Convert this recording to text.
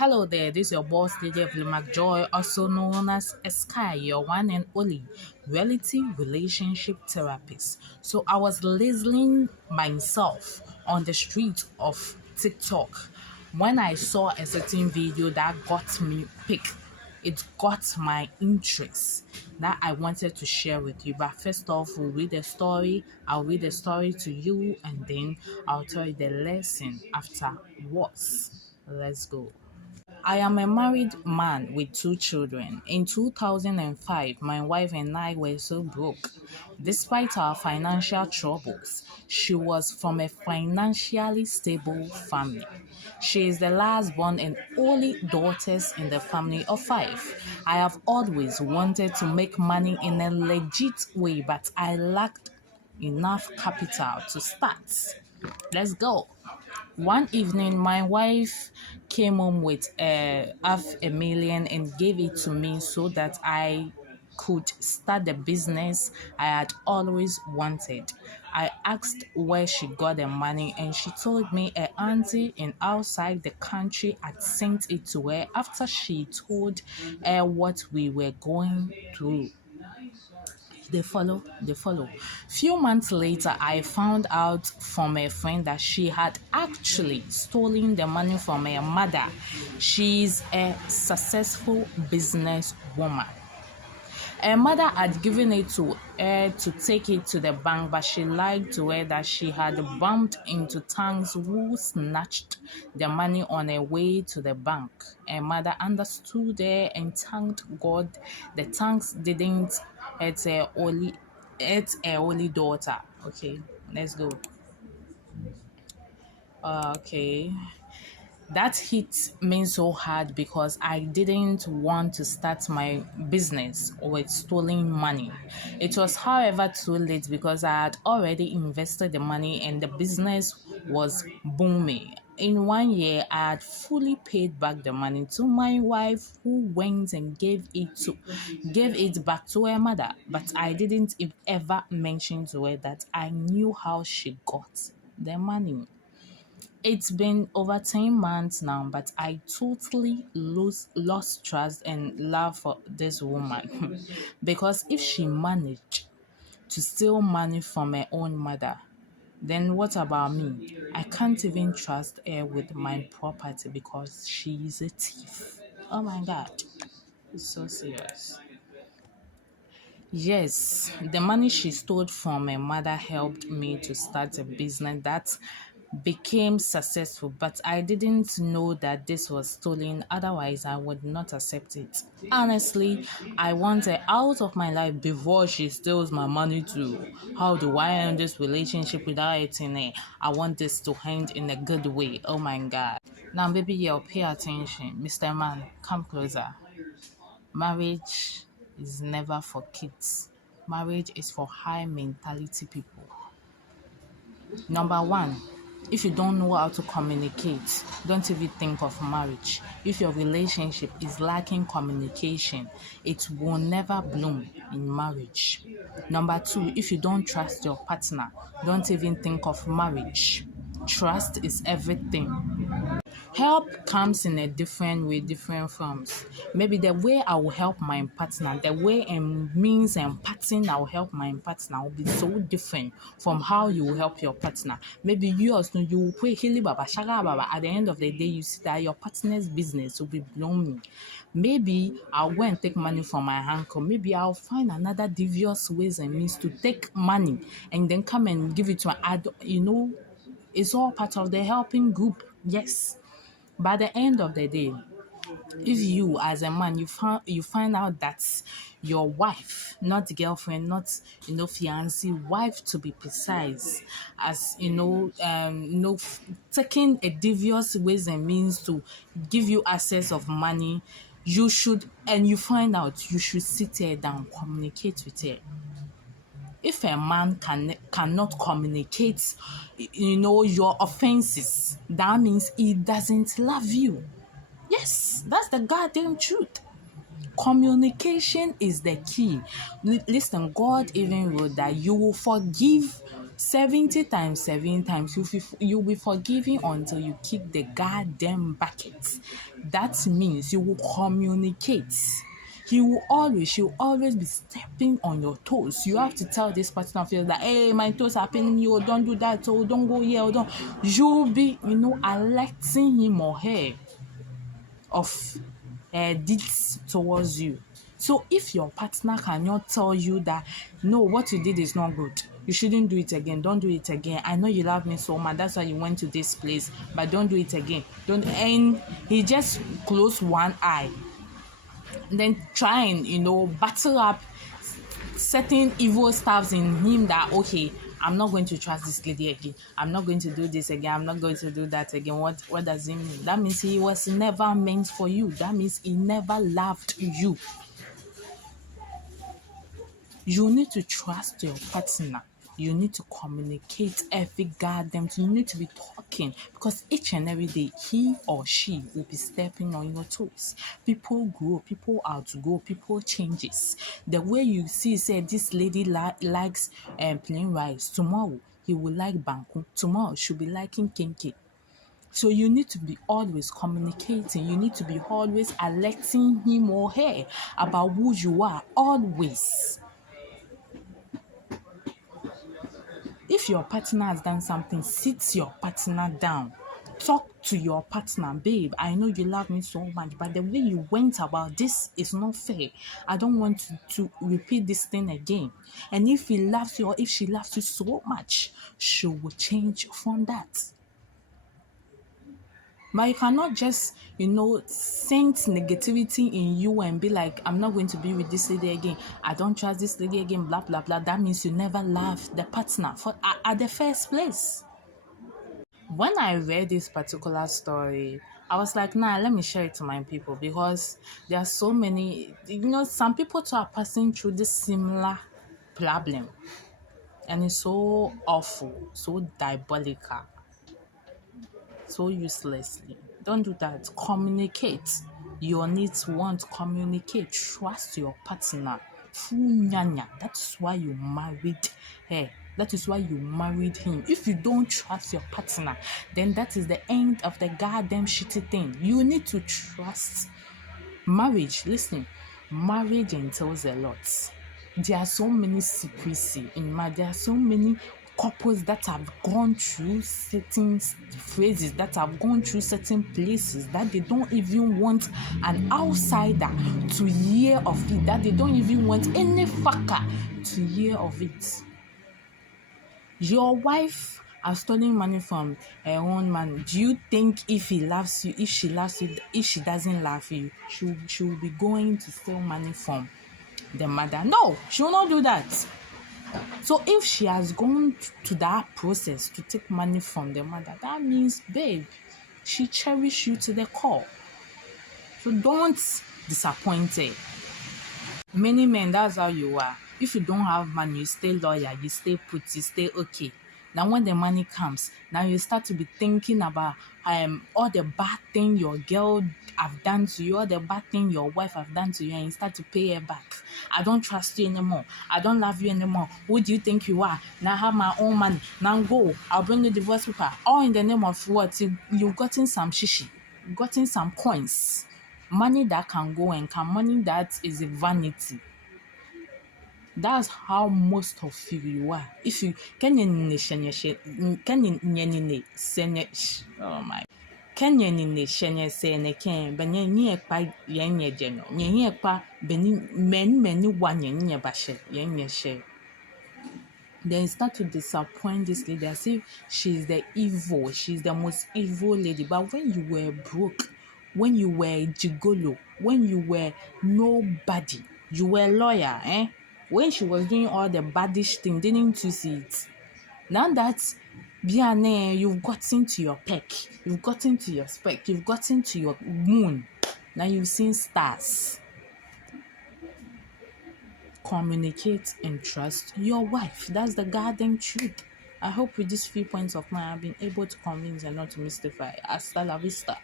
Hello there, this is your boss, DJ McJoy, also known as Sky, your one and only reality relationship therapist. So I was listening myself on the street of TikTok when I saw a certain video that got me picked. It got my interest that I wanted to share with you. But first off, we'll read the story. I'll read the story to you and then I'll tell you the lesson afterwards. Let's go. I am a married man with two children. In 2005, my wife and I were so broke. Despite our financial troubles, she was from a financially stable family. She is the last born and only daughters in the family of five. I have always wanted to make money in a legit way, but I lacked enough capital to start. Let's go. One evening, my wife came home with $500,000 and gave it to me so that I could start the business I had always wanted. I asked where she got the money and she told me her auntie in outside the country had sent it to her after she told her what we were going through. They follow. Few months later, I found out from a friend that she had actually stolen the money from her mother. She's a successful businesswoman. Her mother had given it to her to take it to the bank, but she lied to her that she had bumped into thugs who snatched the money on her way to the bank. Her mother understood her and thanked God the thugs didn't hurt her only daughter. Okay, let's go. Okay. That hit me so hard because I didn't want to start my business with stolen money. It was, however, too late because I had already invested the money and the business was booming. In 1 year, I had fully paid back the money to my wife, who went and gave it back to her mother. But I didn't ever mention to her that I knew how she got the money. It's been over 10 months now, but I totally lost trust and love for this woman. Because if she managed to steal money from her own mother, then what about me? I can't even trust her with my property because she is a thief. Oh my God, it's so serious. Yes, the money she stole from my mother helped me to start a business that became successful, but I didn't know that this was stolen, otherwise, I would not accept it. Honestly, I want her out of my life before she steals my money too. How do I end this relationship without hurting her? I want this to end in a good way. Oh my God. Now, baby girl, pay attention. Mr. Man, come closer. Marriage is never for kids. Marriage is for high mentality people. Number one, if you don't know how to communicate, don't even think of marriage. If your relationship is lacking communication, it will never bloom in marriage. Number two, if you don't trust your partner, don't even think of marriage. Trust is everything. Help comes in a different way, different forms. Maybe the way I will help my partner, the way and means and pattern I will help my partner will be so different from how you will help your partner. Maybe you also you will pray Hili Baba, Shaga Baba. At the end of the day, you see that your partner's business will be blooming. Maybe I'll go and take money from my uncle. Maybe I'll find another devious ways and means to take money and then come and give it to it's all part of the helping group. Yes. By the end of the day, if you as a man you find out that your wife, not girlfriend, not fiancé, wife to be precise, as taking a devious ways and means to give you access of money, you find out, you should sit her down, communicate with her. If a man cannot communicate, your offenses, that means he doesn't love you. Yes, that's the goddamn truth. Communication is the key. Listen, God even wrote that you will forgive 70 times, 7 times, you'll be forgiven until you kick the goddamn bucket. That means you will communicate. She'll always be stepping on your toes. You have to tell this partner of yours that, hey, my toes are paining me, oh, don't do that, oh, don't go here, oh, don't. You'll be, alerting him or her of deeds towards you. So if your partner cannot tell you that, no, what you did is not good, you shouldn't do it again, don't do it again, I know you love me so much, that's why you went to this place, but don't do it again, don't, and he just close one eye, then try and battle up certain evil stuffs in him that, okay, I'm not going to trust this lady again, I'm not going to do this again, I'm not going to do that again. What does it mean? That means he was never meant for you. That means he never loved you. You need to trust your partner. You need to communicate every goddamn thing. You need to be talking, because each and every day he or she will be stepping on your toes. People grow, people outgrow, people changes. The way you see, say this lady likes plain rice, tomorrow he will like banku, tomorrow she'll be liking kinky. So you need to be always communicating. You need to be always alerting him or her about who you are, always. If your partner has done something, sit your partner down. Talk to your partner, babe, I know you love me so much, but the way you went about this is not fair. I don't want to repeat this thing again. And if he loves you or if she loves you so much, she will change from that. But you cannot just, send negativity in you and be like, I'm not going to be with this lady again, I don't trust this lady again, blah, blah, blah. That means you never loved the partner at the first place. When I read this particular story, I was like, nah, let me share it to my people, because there are so many, some people too are passing through this similar problem. And it's so awful, so diabolical, so uselessly. Don't do that. Communicate. Your needs want communicate. Trust your partner. Funyanya. That's why you married her. That is why you married him. If you don't trust your partner, then that is the end of the goddamn shitty thing. You need to trust. Marriage, listen, marriage entails a lot. There are so many secrecy in marriage. There are so many couples that have gone through certain phrases, that have gone through certain places, that they don't even want an outsider to hear of it, that they don't even want any fucker to hear of it. Your wife has stolen money from her own man. Do you think if he loves you, if she loves you, if she doesn't love you, she will be going to steal money from the mother? No, she will not do that. So if she has gone to that process to take money from the mother, that means, babe, she cherishes you to the core. So don't disappoint her. Many men, that's how you are. If you don't have money, you stay loyal, you stay put, you stay okay. Now when the money comes, now you start to be thinking about all the bad thing your girl have done to you, all the bad thing your wife have done to you, and you start to pay her back. I don't trust you anymore. I don't love you anymore. Who do you think you are? Now I have my own money. Now go. I'll bring you divorce paper. All in the name of what? You've gotten some shishi. You've gotten some coins. Money that can go and come. Money that is a vanity. That's how most of you are. If you can oh my Kenya ni shenye se ne ken benye ni ekpa yenye jeno nyenye ekpa beni many wanye ba she yenye she. Then start to disappoint this lady as if she's the most evil lady. But when you were broke, when you were gigolo, when you were nobody, you were a lawyer, when she was doing all the baddish thing, didn't you see it? Now that you've gotten to your peak, you've gotten to your spec, you've gotten to your moon, now you've seen stars. Communicate and trust your wife. That's the goddamn truth. I hope with these few points of mine I've been able to convince and not to mystify. Hasta la vista.